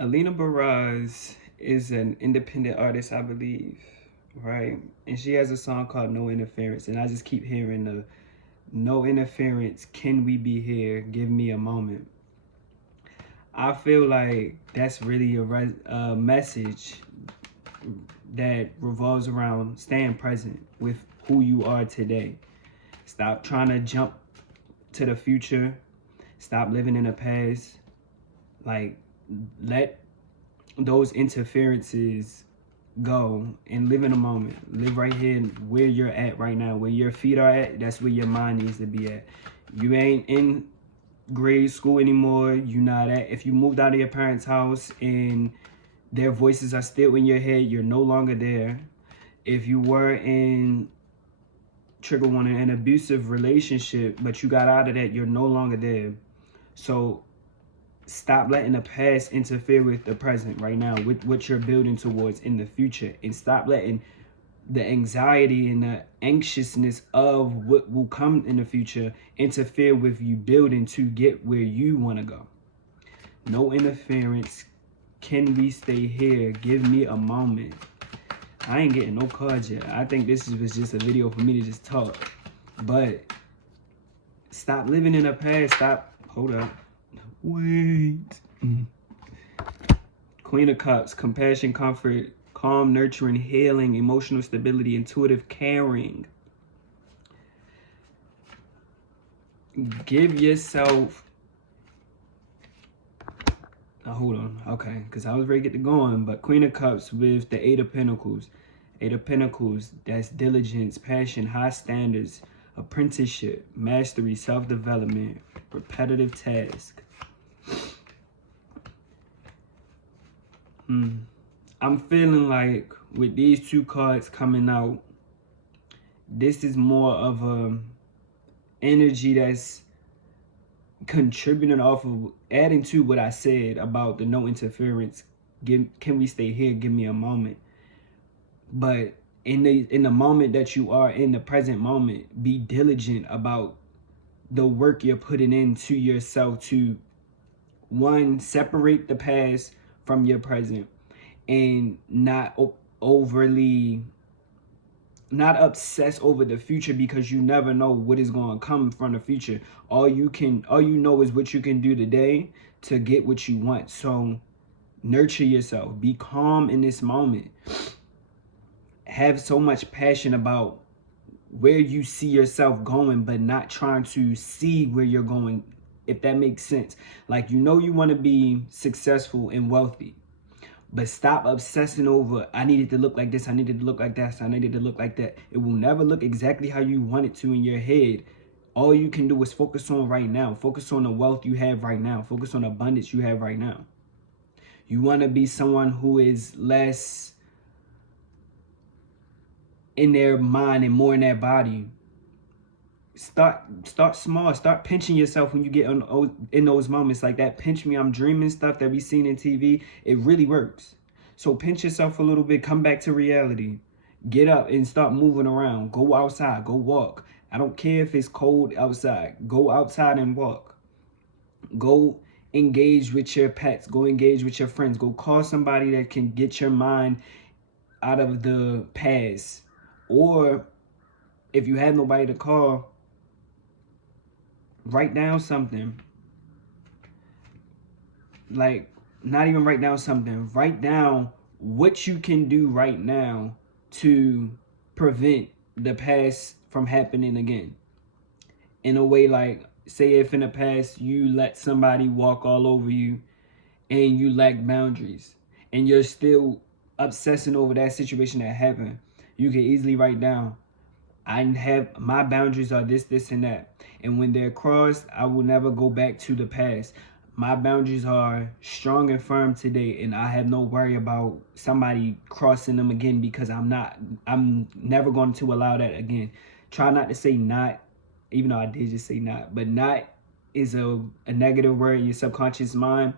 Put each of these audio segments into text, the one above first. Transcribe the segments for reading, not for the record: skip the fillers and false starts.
Alina Baraz is an independent artist, I believe, right? And she has a song called No Interference. And I just keep hearing the no interference, can we be here? Give me a moment. I feel like that's really a message that revolves around staying present with who you are today. Stop trying to jump to the future. Stop living in the past. Like, let those interferences go and live in the moment. Live right here where you're at right now. Where your feet are at, that's where your mind needs to be at. You ain't in grade school anymore. You not at. If you moved out of your parents' house and their voices are still in your head, you're no longer there. If you were in trigger warning, an abusive relationship, but you got out of that, you're no longer there. So stop letting the past interfere with the present right now, with what you're building towards in the future. And stop letting the anxiety and the anxiousness of what will come in the future interfere with you building to get where you want to go. No interference. Can we stay here? Give me a moment. I ain't getting no cards yet. I think this was just a video for me to just talk. But stop living in the past. Stop. Hold up. Wait. Queen of Cups, compassion, comfort, calm, nurturing, healing, emotional stability, intuitive, caring. Give yourself... hold on. Okay, because I was ready to get to going. But Queen of Cups with the Eight of Pentacles. Eight of Pentacles, that's diligence, passion, high standards, apprenticeship, mastery, self-development, repetitive task. I'm feeling like with these two cards coming out, this is more of a energy that's contributing off of, adding to what I said about the no interference. Can we stay here? Give me a moment. But in the moment that you are in, the present moment, be diligent about the work you're putting into yourself to, one, separate the past from your present, and not obsess over the future, because you never know what is going to come from the future. All you know is what you can do today to get what you want. So nurture yourself. Be calm in this moment. Have so much passion about where you see yourself going, but not trying to see where you're going, if that makes sense. Like, you want to be successful and wealthy, but stop obsessing over, I needed to look like this, I needed to look like that, I needed to look like that. It will never look exactly how you want it to in your head. All you can do is focus on right now. Focus on the wealth you have right now. Focus on the abundance you have right now. You want to be someone who is less in their mind and more in their body. Start small. Start pinching yourself when you get in those moments, like that pinch me, I'm dreaming stuff that we seen in TV. It really works. So pinch yourself a little bit. Come back to reality. Get up and start moving around. Go outside. Go walk. I don't care if it's cold outside. Go outside and walk. Go engage with your pets. Go engage with your friends. Go call somebody that can get your mind out of the past. Or if you have nobody to call, write down something. Like, not even write down something. Write down what you can do right now to prevent the past from happening again. In a way, like, say if in the past you let somebody walk all over you and you lack boundaries and you're still obsessing over that situation that happened, you can easily write down, I have, my boundaries are this, this, and that. And when they're crossed, I will never go back to the past. My boundaries are strong and firm today, and I have no worry about somebody crossing them again, because I'm never going to allow that again. Try not to say not, even though I did just say not, but not is a negative word in your subconscious mind,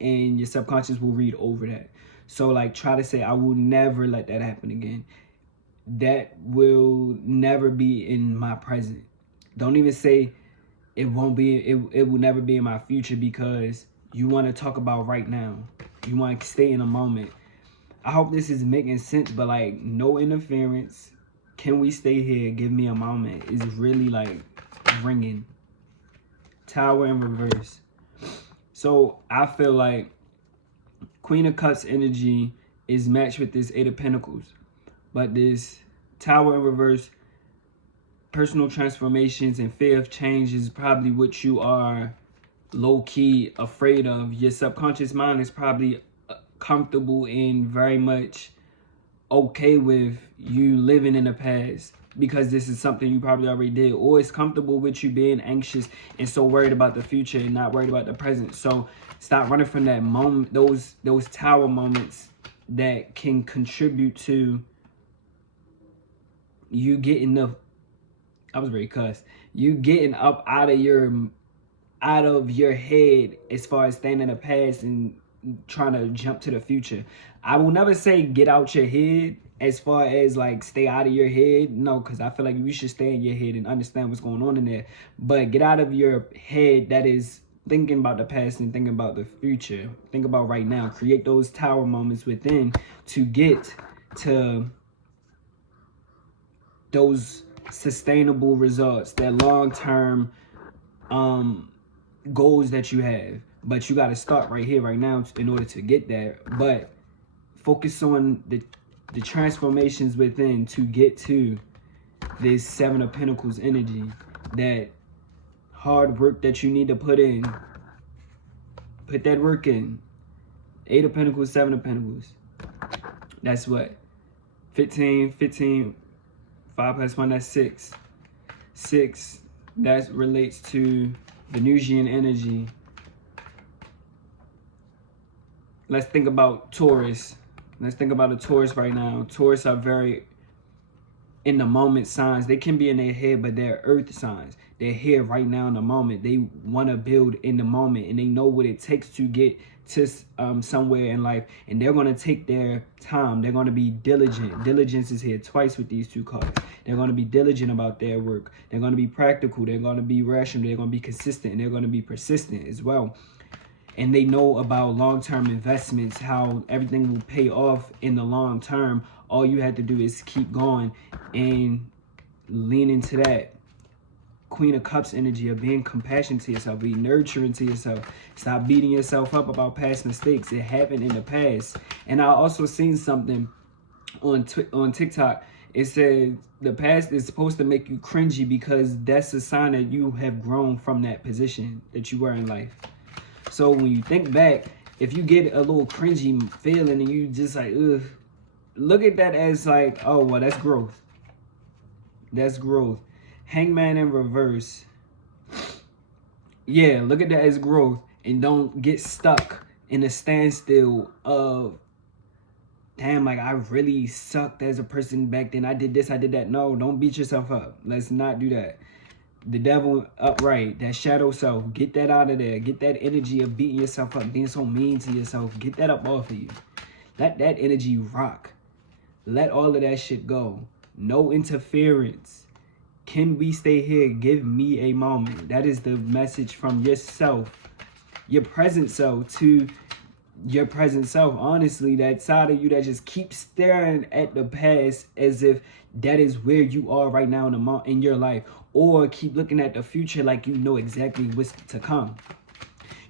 and your subconscious will read over that. So, like, try to say, I will never let that happen again. That will never be in my present. Don't even say it won't be, it will never be in my future, because you want to talk about right now. You want to stay in a moment. I hope this is making sense, but like, no interference. Can we stay here? Give me a moment. Is really like ringing. Tower in reverse. So I feel like Queen of Cups energy is matched with this Eight of Pentacles. But this Tower in reverse, personal transformations and fear of change is probably what you are low-key afraid of. Your subconscious mind is probably comfortable and very much okay with you living in the past because this is something you probably already did, or it's comfortable with you being anxious and so worried about the future and not worried about the present. So stop running from that moment, those tower moments that can contribute to you getting the you getting up out of your head as far as staying in the past and trying to jump to the future. I will never say get out your head as far as like stay out of your head. No, because I feel like you should stay in your head and understand what's going on in there. But get out of your head that is thinking about the past and thinking about the future. Think about right now. Create those tower moments within to get to those sustainable results, that long-term goals that you have. But you got to start right here, right now in order to get there. But focus on the transformations within to get to this Seven of Pentacles energy. That hard work that you need to put in. Put that work in. Eight of Pentacles, Seven of Pentacles. That's what? 15. 5 plus 1, that's 6. 6, that relates to Venusian energy. Let's think about Taurus. Let's think about a Taurus right now. Taurus are very in the moment signs. They can be in their head, but they're earth signs. They're here right now in the moment. They want to build in the moment, and they know what it takes to get to somewhere in life, and they're going to take their time. They're going to be diligent. Diligence is here twice with these two cards. They're going to be diligent about their work. They're going to be practical. They're going to be rational. They're going to be consistent, and they're going to be persistent as well. And they know about long-term investments, how everything will pay off in the long term. All you have to do is keep going and lean into that Queen of Cups energy of being compassionate to yourself, be nurturing to yourself. Stop beating yourself up about past mistakes. It happened in the past. And I also seen something on TikTok. It said the past is supposed to make you cringy because that's a sign that you have grown from that position that you were in life. So when you think back, if you get a little cringy feeling and you just like, ugh, look at that as like, oh, well, that's growth. That's growth. Hangman in reverse. Yeah, look at that as growth. And don't get stuck in a standstill of, damn, like I really sucked as a person back then. I did this, I did that. No, don't beat yourself up. Let's not do that. The devil upright, that shadow self, get that out of there. Get that energy of beating yourself up, being so mean to yourself. Get that up off of you. Let that energy rock. Let all of that shit go. No interference. Can we stay here? Give me a moment. That is the message from yourself, your present self, to your present self. Honestly, that side of you that just keeps staring at the past as if that is where you are right now in your life. Or keep looking at the future like you know exactly what's to come.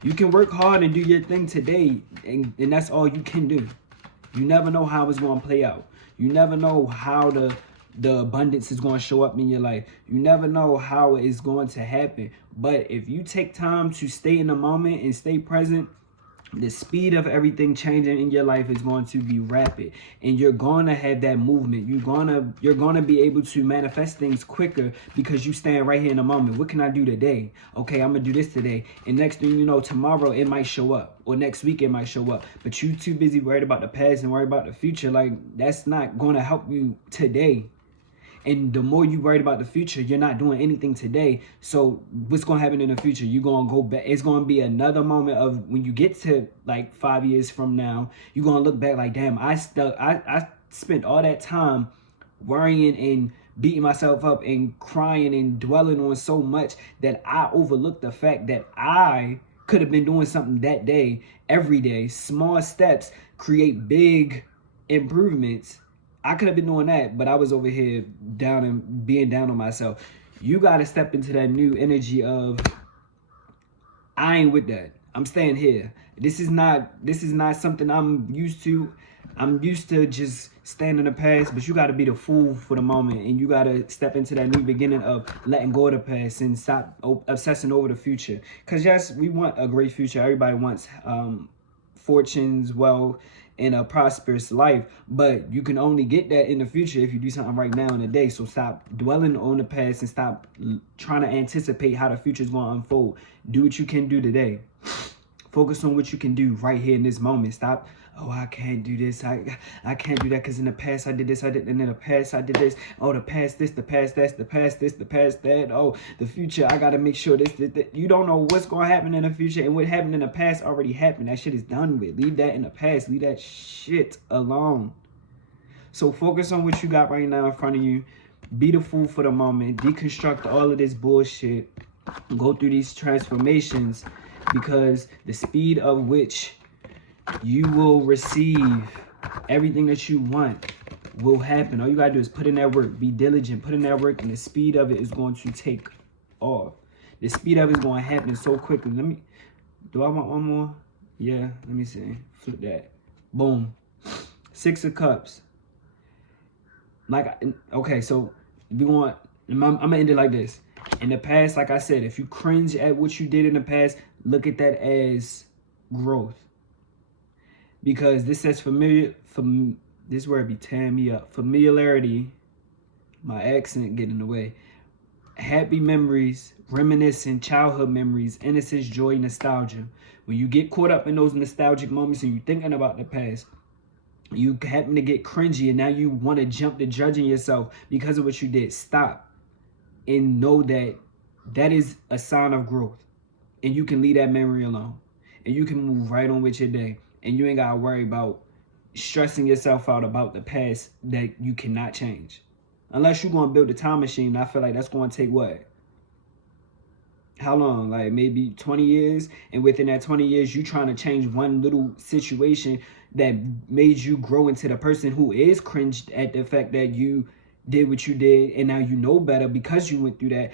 You can work hard and do your thing today, and that's all you can do. You never know how it's going to play out. You never know how the abundance is going to show up in your life. You never know how it's going to happen. But if you take time to stay in the moment and stay present, the speed of everything changing in your life is going to be rapid, and you're going to have that movement. You're going to be able to manifest things quicker because you stand right here in the moment. What can I do today? Okay, I'm going to do this today. And next thing you know, tomorrow it might show up, or next week it might show up. But you too busy worried about the past and worried about the future. Like, that's not going to help you today. And the more you worried about the future, you're not doing anything today. So what's going to happen in the future? You're going to go back. It's going to be another moment of when you get to like 5 years from now, you're going to look back like, damn, I spent all that time worrying and beating myself up and crying and dwelling on so much that I overlooked the fact that I could have been doing something that day, every day. Small steps create big improvements. I could have been doing that, but I was over here down and being down on myself. You got to step into that new energy of, I ain't with that. I'm staying here. This is not something I'm used to. I'm used to just staying in the past, but you got to be the fool for the moment, and you got to step into that new beginning of letting go of the past and stop obsessing over the future. Because yes, we want a great future. Everybody wants fortunes, wealth, and a prosperous life, but you can only get that in the future if you do something right now in the day. So stop dwelling on the past and stop trying to anticipate how the future is going to unfold. Do what you can do today. Focus on what you can do right here in this moment. Stop, oh, I can't do this. I can't do that because in the past I did this, and in the past I did this. Oh, the past this, the past that's, the past this, the past that. Oh, the future, I got to make sure this, that. You don't know what's going to happen in the future, and what happened in the past already happened. That shit is done with. Leave that in the past. Leave that shit alone. So focus on what you got right now in front of you. Be the fool for the moment. Deconstruct all of this bullshit. Go through these transformations, because the speed of which you will receive everything that you want will happen. All you gotta do is put in that work, be diligent, put in that work, and the speed of it is going to take off. The speed of it is going to happen so quickly. Do I want one more? Yeah, let me see. Flip that. Boom. 6 of Cups. Okay, so I'm gonna end it like this. In the past, like I said, if you cringe at what you did in the past, look at that as growth. Because this says this word be tearing me up. Familiarity, my accent getting in the way. Happy memories, reminiscing, childhood memories, innocence, joy, nostalgia. When you get caught up in those nostalgic moments and you're thinking about the past, you happen to get cringy and now you want to jump to judging yourself because of what you did. Stop. And know that that is a sign of growth. And you can leave that memory alone. And you can move right on with your day. And you ain't got to worry about stressing yourself out about the past that you cannot change. Unless you're going to build a time machine, I feel like that's going to take what? How long? Like maybe 20 years? And within that 20 years, you trying to change one little situation that made you grow into the person who is cringed at the fact that you did what you did, and now you know better because you went through that,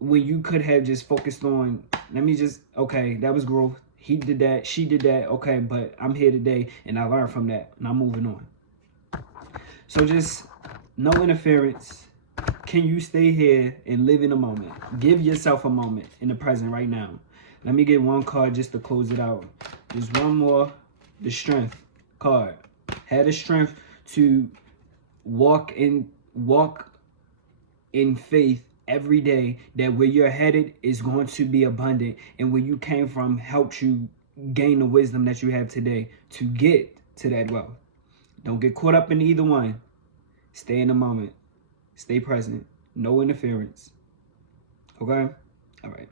when you could have just focused on, okay, that was growth. He did that, she did that, okay, but I'm here today, and I learned from that, and I'm moving on. So just no interference. Can you stay here and live in the moment? Give yourself a moment in the present right now. Let me get one card just to close it out. Just one more, the Strength card. Have the strength to walk in faith every day that where you're headed is going to be abundant, and where you came from helped you gain the wisdom that you have today to get to that wealth. Don't get caught up in either one. Stay in the moment. Stay present. No interference. Okay? All right.